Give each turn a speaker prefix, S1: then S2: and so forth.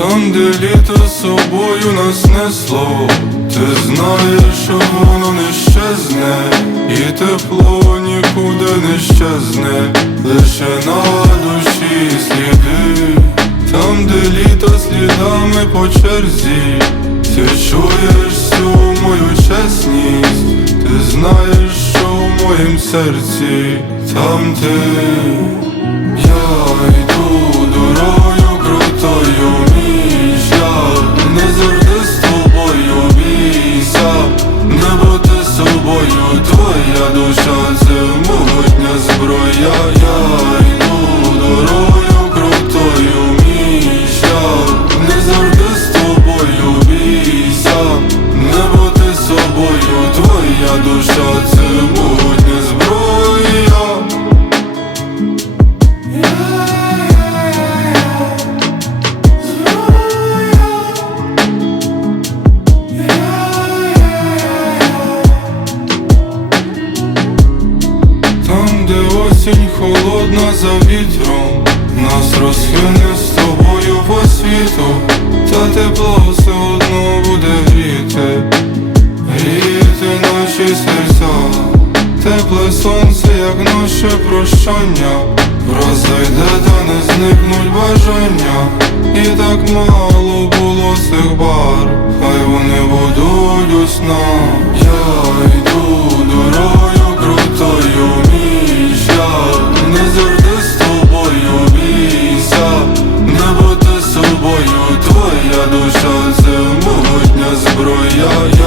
S1: Там, де літо з собою нас несло, ти знаєш, що воно не щезне, і тепло нікуди не щезне, лише на душі сліди, там, де літо слідами по черзі, ти чуєш всю мою чесність, ти знаєш, що в моїм серці, там ти. Твоя душа це могутня зброя. Я осінь холодна за вітром, нас розхине з тобою по світу, та тепло все одно буде гріти, гріти наші серця, тепле сонце, як наше прощання, розойде та не зникнуть бажання, і так мало було цих бар, хай вони будуть у снах. Собою Твоя